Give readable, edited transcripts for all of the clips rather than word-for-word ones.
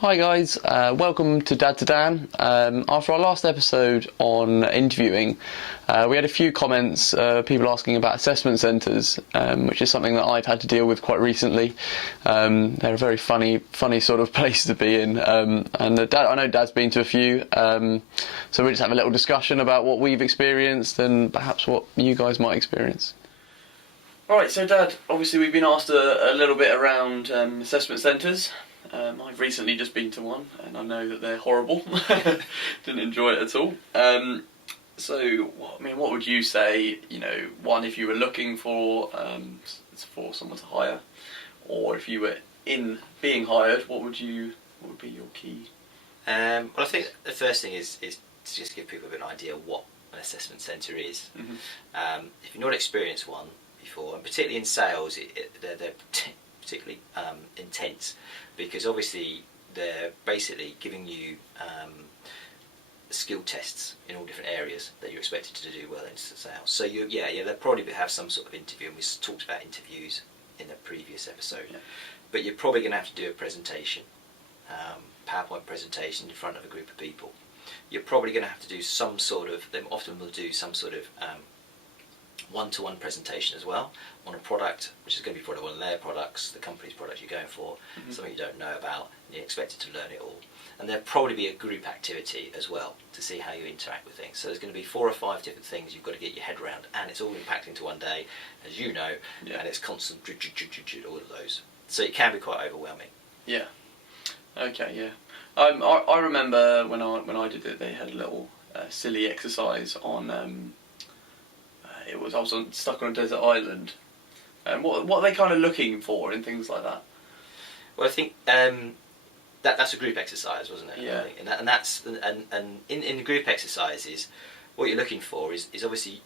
Hi guys, welcome to Dad to Dan. After our last episode on interviewing, we had a few comments, people asking about assessment centres, which is something that I've had to deal with quite recently. They're a very funny sort of place to be in, and Dad, I know Dad's been to a few, so we'll just have a little discussion about what we've experienced and perhaps what you guys might experience. Alright, so Dad, obviously we've been asked a little bit around assessment centres. I've recently just been to one, and I know that they're horrible. Didn't enjoy it at all. What would you say? One, if you were looking for someone to hire, or if you were being hired, what would be your key? Well, I think the first thing is to just give people a bit of an idea of what an assessment centre is. Mm-hmm. If you've not experienced one before, and particularly in sales, they're particularly intense, because obviously they're basically giving you skill tests in all different areas that you're expected to do well in sales. So they'll probably have some sort of interview, and we talked about interviews in the previous episode. Yeah. But you're probably going to have to do a presentation, PowerPoint presentation in front of a group of people. You're probably going to have to do some sort of, they often will do some sort of one-to-one presentation as well on a product, which is going to be probably one of their products, the company's product you're going for, mm-hmm. something you don't know about, and you're expected to learn it all. And there'll probably be a group activity as well to see how you interact with things. So there's going to be 4 or 5 different things you've got to get your head around, and it's all impacting to one day, as you know, yeah. And it's constant, all of those. So it can be quite overwhelming. Yeah. Okay. Yeah. I remember when I did it, they had a little silly exercise on. I was stuck on a desert island, and what are they kind of looking for in things like that? Well, I think that's a group exercise, wasn't it? Yeah. And in the group exercises, what you're looking for is obviously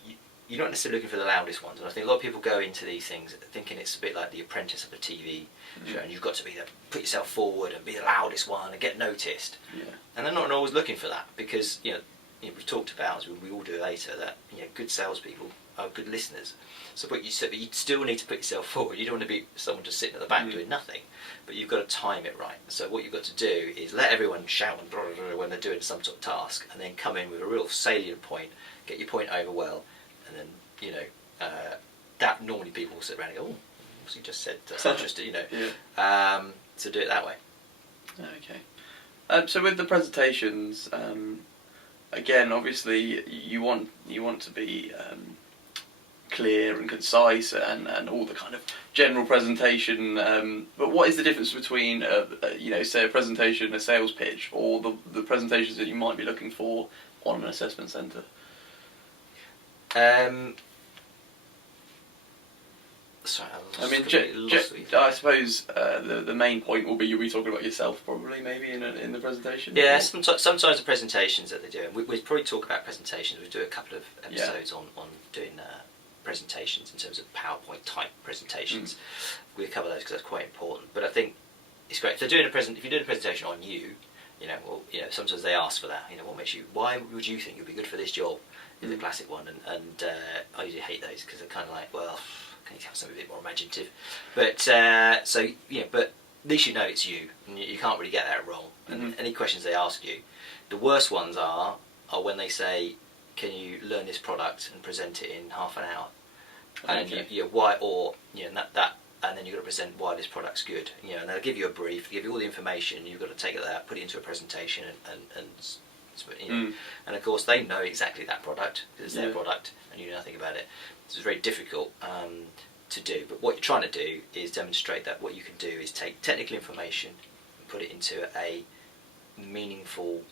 you're not necessarily looking for the loudest ones. And I think a lot of people go into these things thinking it's a bit like The Apprentice of a TV show, and you've got to put yourself forward and be the loudest one and get noticed. Yeah. And they're not always looking for that, because we've talked about, as we all do later, that good salespeople are good listeners. But you still need to put yourself forward. You don't want to be someone just sitting at the back doing nothing, but you've got to time it right. So what you've got to do is let everyone shout and blah, blah, blah when they're doing some sort of task, and then come in with a real salient point, get your point over well, and then that normally people will sit around and go, oh, what's he just said? That's interesting, yeah. So do it that way. Okay. So with the presentations, again, obviously you want to be clear and concise and all the kind of general presentation. But what is the difference between say a presentation, a sales pitch, or the presentations that you might be looking for on an assessment centre? Sorry, I suppose the main point will be you'll be talking about yourself probably, maybe in the presentation. Yeah, sometimes the presentations that they do, and we probably talk about presentations. We do a couple of episodes on doing presentations in terms of PowerPoint type presentations. We cover those because that's quite important. But I think it's great if they're doing if you're doing a presentation on you, sometimes they ask for that. What makes you? Why would you think you'd be good for this job? Is the classic one, and I usually hate those because they're kind of like, well, can you tell something a bit more imaginative? But but at least you know it's you, and you can't really get that wrong. And any questions they ask you, the worst ones are when they say, can you learn this product and present it in half an hour? And why, or that, and then you've got to present why this product's good. And they'll give you a brief, give you all the information. You've got to take it there, put it into a presentation, and of course they know exactly that product because it's their product, and you know nothing about it. So it's very difficult to do. But what you're trying to do is demonstrate that what you can do is take technical information and put it into a meaningful,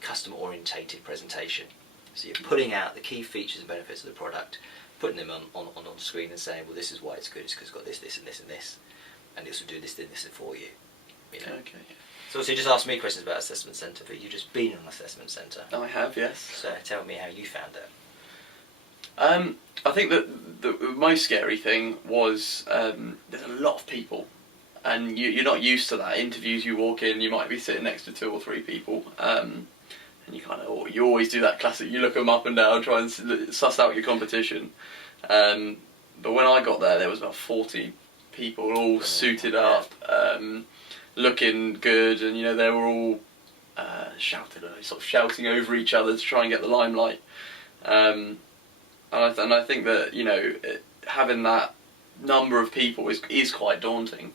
customer-orientated presentation. So you're putting out the key features and benefits of the product, putting them on the screen and saying, well, this is why it's good. It's because it's got this, this, and this, and this, and this will do this, this, for you. Okay. So you just asked me questions about assessment centre, but you've just been in an assessment centre. I have, yes. So tell me how you found it. I think that the most scary thing was there's a lot of people, and you're not used to that. Interviews, you walk in, you might be sitting next to 2 or 3 people, and you always do that classic. You look them up and down, try and suss out your competition. But when I got there was about 40 people, all suited up. looking good, and they were all sort of shouting over each other to try and get the limelight. And I think that having that number of people is quite daunting.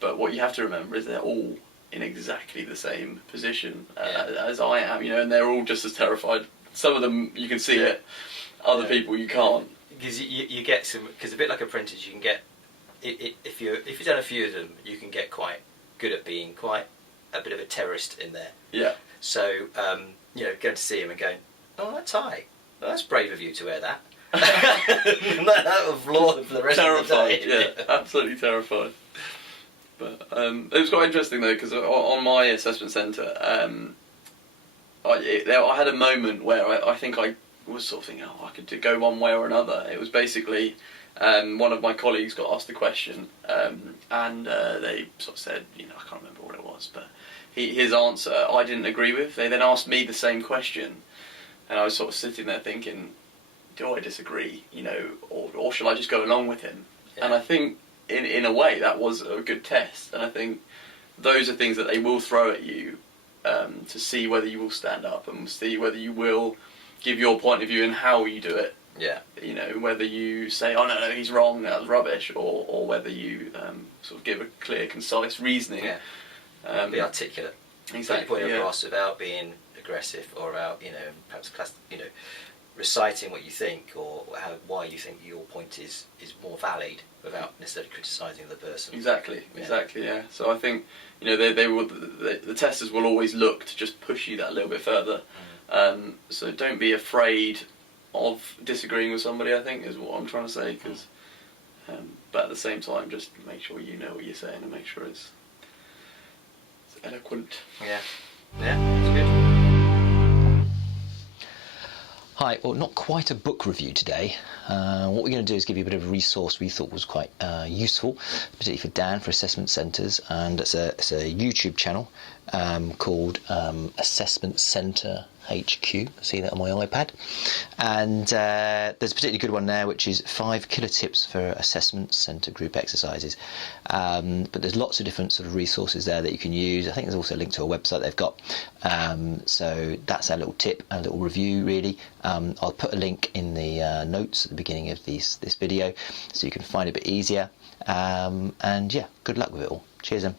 But what you have to remember is they're all in exactly the same position as I am, and they're all just as terrified. Some of them you can see it, other people you can't. Because you get some, because a bit like Apprentice, you can get if you've done a few of them, you can get quite good at being quite a bit of a terrorist in there. Yeah. So going to see him and going, oh, that tie, well, that's brave of you to wear that. That will floor them for the rest of the day. Yeah, absolutely terrified. But it was quite interesting though, because on my assessment centre, I had a moment where I think I was sort of thinking, I could go one way or another. It was basically one of my colleagues got asked a question, and they sort of said, I can't remember what it was, but his answer I didn't agree with. They then asked me the same question, and I was sort of sitting there thinking, do I disagree, or shall I just go along with him? Yeah. And I think in a way that was a good test, and I think those are things that they will throw at you to see whether you will stand up and see whether you will give your point of view and how you do it. Yeah. Whether you say, oh no, he's wrong, that was rubbish, or whether you sort of give a clear, concise reasoning. Yeah. Be articulate. Exactly. Put your point across without being aggressive, or out, perhaps reciting what you think, or why you think your point is more valid, without necessarily criticising the person. Exactly. Yeah. So I think the testers will always look to just push you that little bit further. So don't be afraid of disagreeing with somebody, I think, is what I'm trying to say. Cause, but at the same time, just make sure you know what you're saying and make sure it's eloquent. Yeah, it's good. Hi, well, not quite a book review today. What we're going to do is give you a bit of a resource we thought was quite useful, particularly for Dan, for assessment centres, and it's a YouTube channel called Assessment Centre HQ. See that on my iPad. And there's a particularly good one there, which is 5 killer tips for assessment centre group exercises. But there's lots of different sort of resources there that you can use. I think there's also a link to a website they've got. So that's our little tip, a little review really. I'll put a link in the notes at the beginning of this video so you can find it a bit easier. And yeah, good luck with it all. Cheers then.